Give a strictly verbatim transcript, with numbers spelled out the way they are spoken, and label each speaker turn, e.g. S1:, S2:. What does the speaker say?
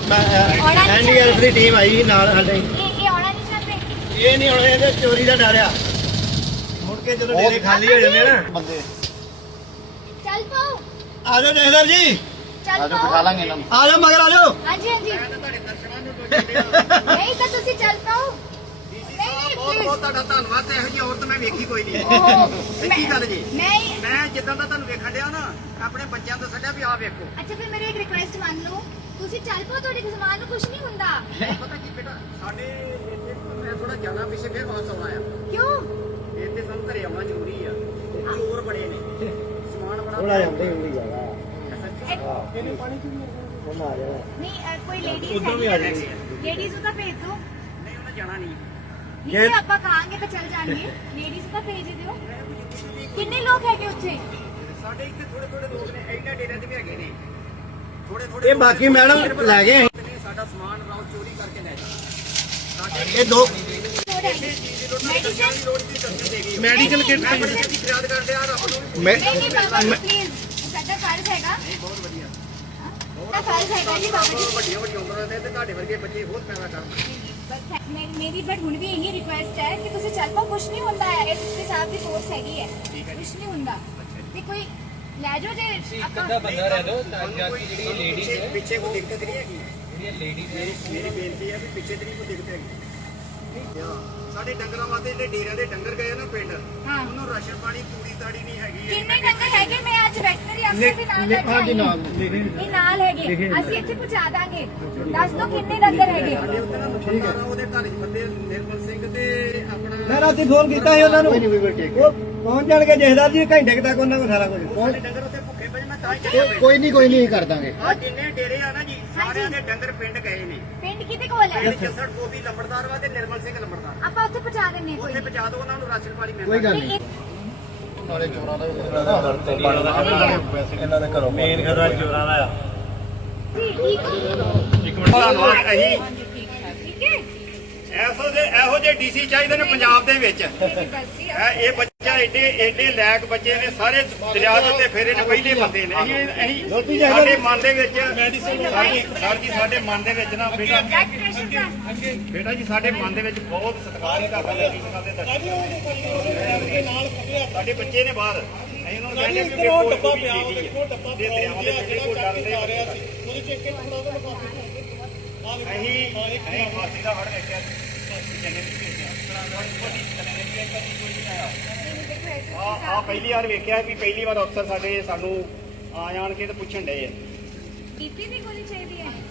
S1: NDRF ਦੀ team ਆਈ ਸੀ ਨਾਲ ਸਾਡੇ।
S2: ਇਹ ਇਹ ਆਉਣਾ ਨਹੀਂ ਚਾਹਤੇ।
S1: ਇਹ ਨਹੀਂ ਆਉਣਾ, ਇਹਦੇ ਚੋਰੀ ਦਾ ਡਰ ਆ। ਮੁੜ ਕੇ ਜਦੋਂ ਡੇਰੇ ਖਾਲੀ ਹੋ ਜਾਂਦੇ ਨਾ ਬੰਦੇ।
S2: ਚੱਲ ਪਾਓ।
S1: ਆ ਜਾਓ ਜਹਦਰ ਜੀ,
S2: ਚੱਲ ਪਾਓ। ਬਿਠਾ ਲਾਂਗੇ ਇਹਨਾਂ ਨੂੰ।
S1: ਆ ਜਾਓ ਮਗਰ ਆ ਜਾਓ।
S2: ਹਾਂਜੀ ਹਾਂਜੀ। ਮੈਂ ਤਾਂ ਤੁਹਾਡੇ ਦਰਸ਼ਨਾਂ ਨੂੰ ਨਹੀਂ ਤਾਂ ਤੁਸੀਂ ਚੱਲ ਪਾਓ।
S3: ਬਹੁਤ ਬਹੁਤ ਤੁਹਾਡਾ ਧੰਨਵਾਦ। ਇਹੋ ਜਿਹੀ ਔਰਤ ਮੈਂ ਵੇਖੀ ਕੋਈ ਨਹੀਂ।
S2: ਸੱਚੀ
S3: ਗੱਲ ਜੀ।
S2: ਨਹੀਂ
S3: ਮੈਂ ਜਿੱਦਾਂ ਦਾ ਤੁਹਾਨੂੰ ਵੇਖਣ ਡਿਆ ਨਾ ਆਪਣੇ ਬੱਚਿਆਂ ਤੋਂ ਛੱਡਿਆ ਵੀ ਆਹ ਵੇਖੋ।
S2: ਅੱਛਾ ਫਿਰ ਮੇਰੀ ਇੱਕ ਰਿਕੁਐਸਟ ਮੰਨ ਲਓ, ਤੁਸੀਂ ਚੱਲ ਪਾਓ, ਤੁਹਾਡੇ ਜ਼ਮਾਨ ਨੂੰ ਕੁਝ ਨਹੀਂ ਹੁੰਦਾ।
S3: ਪਤਾ ਕੀ ਬੇਟਾ, ਸਾਡੇ ਇੱਥੇ ਮੈਂ ਥੋੜਾ ਜ਼ਿਆਦਾ ਪਿੱਛੇ ਫਿਰ ਵਾਪਸ ਆਉਣਾ ਆ।
S2: ਕਿਉਂ?
S3: ਇੱਥੇ ਸਾਨੂੰ ਘਰੇ ਆਉਣਾ ਜ਼ਰੂਰੀ ਆ। ਚੋਰ ਬੜੇ ਨੇ, ਸਮਾਨ ਬੜਾ
S1: ਥੋੜਾ ਜਾਂਦੇ ਹੁੰਦੀ ਜਾਗਾ।
S3: ਇਹਨੂੰ ਪਾਣੀ ਚ
S1: ਉਹਨਾਂ ਆ ਜਾਣਾ।
S2: ਨਹੀਂ ਅ, ਕੋਈ ਲੇਡੀਜ਼
S1: ਉੱਧਰ ਵੀ ਆ ਜਾਣੀ।
S2: ਲੇਡੀਜ਼ ਨੂੰ ਤਾਂ ਭੇਜ ਦਿਓ।
S3: ਨਹੀਂ ਉਹਨੇ ਜਾਣਾ ਨਹੀਂ।
S2: ਜੇ ਆਪਾਂ ਕਹਾਂਗੇ ਤਾਂ ਚੱਲ ਜਾਣਗੇ। ਲੇਡੀਜ਼ ਨੂੰ ਤਾਂ ਭੇਜ ਦਿਓ। ਕਿੰਨੇ ਲੋਕ ਹੈਗੇ ਉੱਥੇ?
S3: ਸਾਡੇ ਇੱਥੇ ਥੋੜੇ ਥੋੜੇ ਲੋਕ ਨੇ, ਇਹਨਾਂ ਡੇਰਿਆਂ ਤੇ ਵੀ ਹੈਗੇ ਨੇ ਥੋੜੇ ਥੋੜੇ।
S1: ਇਹ ਬਾਕੀ ਮੈਡਮ ਲੈ ਗਏ ਅਸੀਂ।
S3: ਸਾਡਾ ਸਮਾਨ ਰਾਉ ਚੋਰੀ ਕਰਕੇ ਲੈ ਜਾਂਦੇ।
S1: ਇਹ ਦੋ
S2: ਮੈਡੀਸਨ
S1: ਮੈਡੀਕਲ ਕਿੱਟ
S3: ਫਰਿਆਦ ਕਰਦੇ ਆ ਰੱਬ ਨੂੰ।
S1: ਮੈਂ
S2: ਨਹੀਂ ਨਹੀਂ ਬਾਬਾ ਜੀ ਪਲੀਜ਼, ਸਾਡਾ ਫਰਜ਼ ਹੈਗਾ।
S3: ਬਹੁਤ ਵਧੀਆ।
S2: ਤਾਂ ਫਰਜ਼ ਹੈਗਾ ਜੀ ਬਾਬਾ ਜੀ।
S3: ਵੱਡੀਆਂ ਵੱਡੀਆਂ ਉਮਰਾਂ ਦੇ ਤੇ ਤੁਹਾਡੇ ਵਰਗੇ ਬੱਚੇ ਬਹੁਤ ਪੈਦਾ ਕਰਨ।
S2: ਬਸ ਮੈਂ- ਮੇਰੀ ਬਟ ਹੁਣ ਵੀ ਇਹੀ ਰਿਕੁਐਸਟ ਹੈ ਕਿ ਤੁਸੀਂ ਚੱਲ ਪਾਓ। ਕੁਛ ਨਹੀਂ ਹੁੰਦਾ ਹੈ, ਇਸ ਦੇ ਸਾਹਿਬ ਦੀ ਫੋਰਸ ਹੈਗੀ ਹੈ। ਕੁਛ ਨਹੀਂ ਹੁੰਦਾ। ਤੇ ਕੋਈ ਲੈ ਜਾਓ ਜੇ ਆਪਾਂ
S4: ਬੰਦਾ ਰਹਿ ਲੋ ਤਾਂ ਕਿ ਜਿਹੜੀ ਲੇਡੀਜ਼ ਹੈ
S3: ਪਿੱਛੇ ਕੋਈ ਦਿੱਕਤ ਨਹੀਂ ਹੈਗੀ।
S4: ਜਿਹੜੀਆਂ ਲੇਡੀਜ਼ ਹੈ
S3: ਮੇਰੀ ਬੇਨਤੀ ਹੈ ਵੀ ਪਿੱਛੇ ਤੇ ਨਹੀਂ ਕੋਈ ਦਿੱਕਤ ਹੈਗੀ। ਸਾਡੇ ਡੰਗਰਾਂ ਵਾਸਤੇ ਜਿਹੜੇ ਡੇਰਿਆਂ ਦੇ ਡੰਗਰ ਗਏ ਨਾ ਪਿੰਡ,
S2: ਹਾਂ
S3: ਉਹਨੂੰ ਰਾਸ਼ਨ ਪਾਣੀ ਤੂੜੀ ਤਾੜੀ ਨਹੀਂ ਹੈਗੀ।
S2: ਕਿੰਨੇ ਡੰਗਰ ਹੈਗੇ? ਮੈਂ ਅੱਜ ਵੈਟਰਨਰੀ ਅਫਸਰ ਦੇ ਨਾਲ ਲੈ ਕੇ ਆਈ ਹਾਂ। ਇਹ ਨਾਲ ਹੈਗੇ, ਅਸੀਂ ਇੱਥੇ ਪਹੁੰਚਾ ਦਾਂਗੇ। ਦੱਸ ਦਿਓ ਕਿੰਨੇ ਡੰਗਰ ਹੈਗੇ?
S3: ਠੀਕ ਹੈ। ਉਹਦੇ ਘਰ ਚ ਬੰਦੇ ਨਿਰਮਲ ਸਿੰਘ ਤੇ ਆਪਣਾ
S1: ਮੈਂ ਰਾਤੀ ਫੋਨ ਕੀਤਾ ਸੀ ਉਹਨਾਂ ਨੂੰ, ਉਹ ਪਹੁੰਚ ਜਾਣਗੇ ਜਹਦਰ ਜੀ ਘੰਟੇ ਕੁ ਤੱਕ ਉਹਨਾਂ ਕੋਲ ਸਾਰਾ ਕੁਝ।
S3: ਸਾਡੇ ਡੰਗਰ ਉੱਥੇ ਭੁੱਖੇ ਪਏ, ਮੈਂ ਤਾਂ ਹੀ ਚੱਲਿਆ ਪਿਆ।
S1: ਕੋਈ ਨਹੀਂ ਕੋਈ ਨਹੀਂ ਕਰ ਦਾਂਗੇ।
S3: ਆ ਜਿੰਨੇ ਡੇਰੇ ਆ ਨਾ ਜੀ, ਸਾਰਿਆਂ ਦੇ ਡੰਗਰ ਪਿੰਡ ਗਏ ਨੇ।
S2: ਪਿੰਡ ਕਿਹਦੇ ਕੋਲ ਹੈ?
S3: ਪਿੰਡ ਜੱਸੜ ਗੋਬੀ ਲੰਬੜਦਾਰ ਵਾ ਤੇ ਨਿਰਮਲ ਸਿੰਘ ਲੰਬੜਦਾਰ।
S2: ਆਪਾਂ ਉੱਥੇ ਪਹੁੰਚਾ ਦਿੰਨੇ ਕੋਈ
S3: ਉੱਥੇ ਪਹੁੰਚਾ ਦਿਓ, ਉਹਨਾਂ ਨੂੰ ਰਾਸ਼ਨ ਪਾਣੀ ਮਿਲਦਾ।
S1: ਕੋਈ ਗੱਲ ਨਹੀਂ।
S5: ਨਾਲੇ ਚੋਰਾਂ ਦਾ ਇਹਨਾਂ ਦੇ ਘਰੋਂ ਮੇਨ ਘਰ ਚੋਰਾਂ ਦਾ ਆ।
S3: ਇੱਕ ਮਿੰਟ ਧੰਨਵਾਦ। ਅਸੀਂ
S2: ਠੀਕ ਹੈ।
S3: ਐਸੋ ਦੇ ਇਹੋ ਜਿਹੇ ਡੀਸੀ ਚਾਹੀਦੇ ਨੇ ਪੰਜਾਬ ਦੇ ਵਿੱਚ। ਇਹ ਇਹ ਬੱਚਾ ਏਡੇ ਏਡੇ ਲੈਕ ਬੱਚੇ ਨੇ, ਸਾਰੇ ਦਰਿਆ ਦੇ ਉੱਤੇ ਫੇਰੇ ਨੇ, ਪਹਿਲੇ ਬੰਦੇ ਨੇ। ਅਸੀਂ ਅਸੀਂ ਸਾਡੇ ਮਨ ਦੇ ਵਿੱਚ ਸਾਡੀ ਸਰ ਜੀ ਸਾਡੇ ਮਨ ਦੇ ਵਿੱਚ ਨਾ ਬੇਟਾ ਬੇਟਾ ਜੀ ਸਾਡੇ ਮਨ ਦੇ ਵਿੱਚ ਬਹੁਤ ਸਤਿਕਾਰ ਹੈ ਤੁਹਾਡਾ ਲੇਡੀ ਸਾਹਿਬ ਦੇ ਦਰਸ਼ਨ। ਸਾਡੇ ਬੱਚੇ ਨੇ ਬਾਹਰ, ਅਸੀਂ ਉਹਨਾਂ ਨੂੰ ਕਹਿੰਦੇ ਕਿ ਦੇਖੋ ਡੱਬਾ ਪਿਆ ਦੇਖੋ ਡੱਬਾ ਦੇ ਦਰਿਆਵਾਂ ਦੇ ਵਿੱਚ ਕੋਈ ਡਰਦੇ ਆ ਰਿਹਾ ਸੀ। ਉਹਦੇ ਚ ਇੱਕ ਥੋੜਾ ਜਿਹਾ ਲਿਫਾਫੇ ਅਸੀਂ ਅਸੀਂ ਫਾਸੀ ਦਾ ਹੜ ਵੇਖਿਆ ਆ ਆ ਪਹਿਲੀ ਵਾਰ ਵੇਖਿਆ ਵੀ ਪਹਿਲੀ ਵਾਰ ਅਫਸਰ ਸਾਡੇ ਸਾਨੂੰ ਆ ਜਾਣ ਕੇ ਤੇ ਪੁੱਛਣ ਡਏ ਆ।
S2: ਬੀਪੀ ਦੀ ਗੋਲੀ ਚਾਹੀਦੀ ਹੈ?